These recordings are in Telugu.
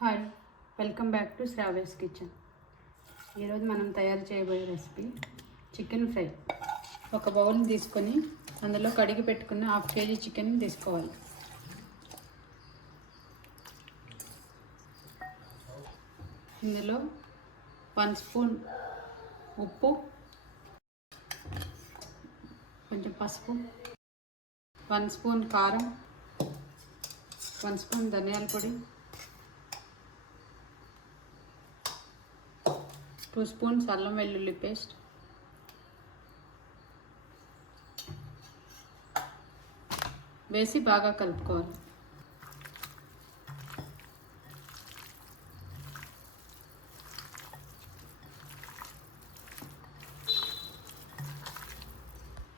Hi, welcome back to Sravya's kitchen. ఈరోజు మనం తయారు చేయబోయే రెసిపీ చికెన్ ఫ్రై. ఒక బౌల్ తీసుకొని అందులో కడిగి పెట్టుకున్న 1/2 kg చికెన్ తీసుకోవాలి. ఇందులో 1 స్పూన్ ఉప్పు, కొంచెం పసుపు, 1 స్పూన్ కారం, 1 స్పూన్ ధనియాల పొడి, 2 స్పూన్స్ అల్లం వెల్లుల్లి పేస్ట్, వేసి బాగా కలుపుకోవాలి.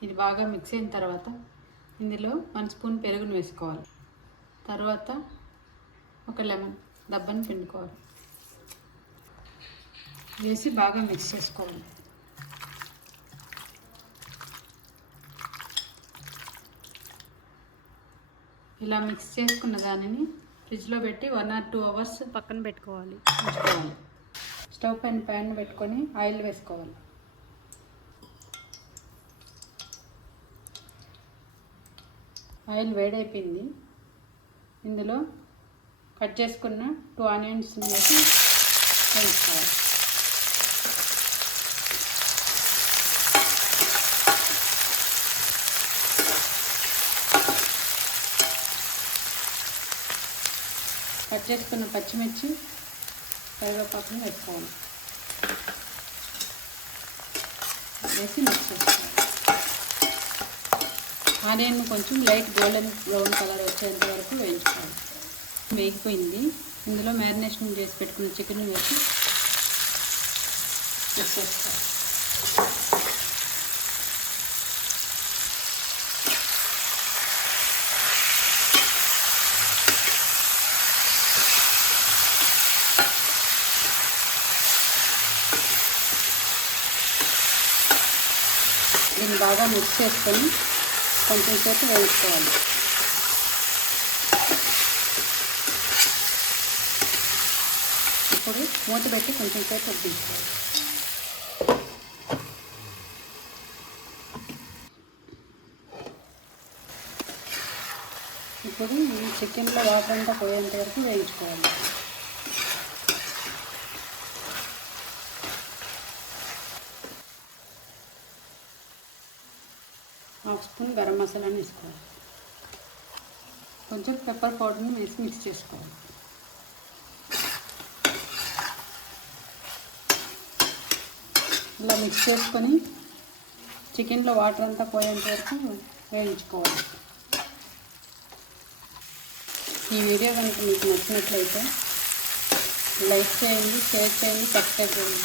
ఇది బాగా మిక్స్ అయిన తర్వాత ఇందులో 1 స్పూన్ పెరుగును వేసుకోవాలి. తర్వాత ఒక లెమన్ దబ్బని పిండుకోవాలి. వేసి బాగా మిక్స్ చేసుకోవాలి. ఇలా మిక్స్ చేసుకున్న దానిని ఫ్రిడ్జ్లో పెట్టి 1 or 2 hours పక్కన పెట్టుకోవాలి. స్టవ్ పైన ప్యాన్ పెట్టుకొని ఆయిల్ వేసుకోవాలి. ఆయిల్ వేడైపోయింది. ఇందులో కట్ చేసుకున్న 2 ఆనియన్స్ వేసి వేసుకోవాలి. కట్ చేసుకున్న పచ్చిమిర్చి, కరివేపాకుని వేసుకోవాలి. వేసి మిక్స్ చేసుకోవాలి. ఆనియన్ కొంచెం లైట్ గోల్డెన్ బ్రౌన్ కలర్ వచ్చేంత వరకు వేయించుకోవాలి. వేగిపోయింది. ఇందులో మ్యారినేషన్ చేసి పెట్టుకున్న చికెన్ వేసి మిక్స్ చేసుకోవాలి. దీన్ని బాగా మిక్స్ చేసుకొని కొంచెం సేపు వేయించుకోవాలి. ఇప్పుడు మూత పెట్టి కొంచెం సేపు ఉడికించుకోవాలి. ఇప్పుడు ఈ చికెన్లో వాటర్ అంతా పోయేంత వరకు వేయించుకోవాలి. హాఫ్ స్పూన్ గరం మసాలాని వేసుకోవాలి. కొంచెం పెప్పర్ పౌడర్ని వేసి మిక్స్ చేసుకోవాలి. ఇలా మిక్స్ చేసుకొని చికెన్లో వాటర్ అంతా పోయేంత వరకు వేయించుకోవాలి. ఈ వీడియో కనుక మీకు నచ్చినట్లయితే లైక్ చేయండి, షేర్ చేయండి, సబ్స్క్రైబ్ చేయండి.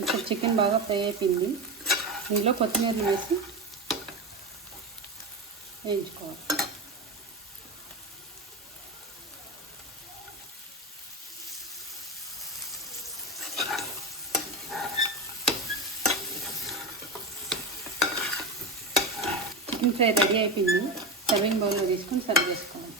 ఇప్పుడు చికెన్ బాగా ఫ్రై అయిపోయింది. ఇందులో కొత్తిమీర వేసి వేయించుకోవాలి. చికెన్ ఫ్రై రెడీ అయిపోయింది. సర్వింగ్ బౌల్లో తీసుకొని సర్వ్ చేసుకోవాలి.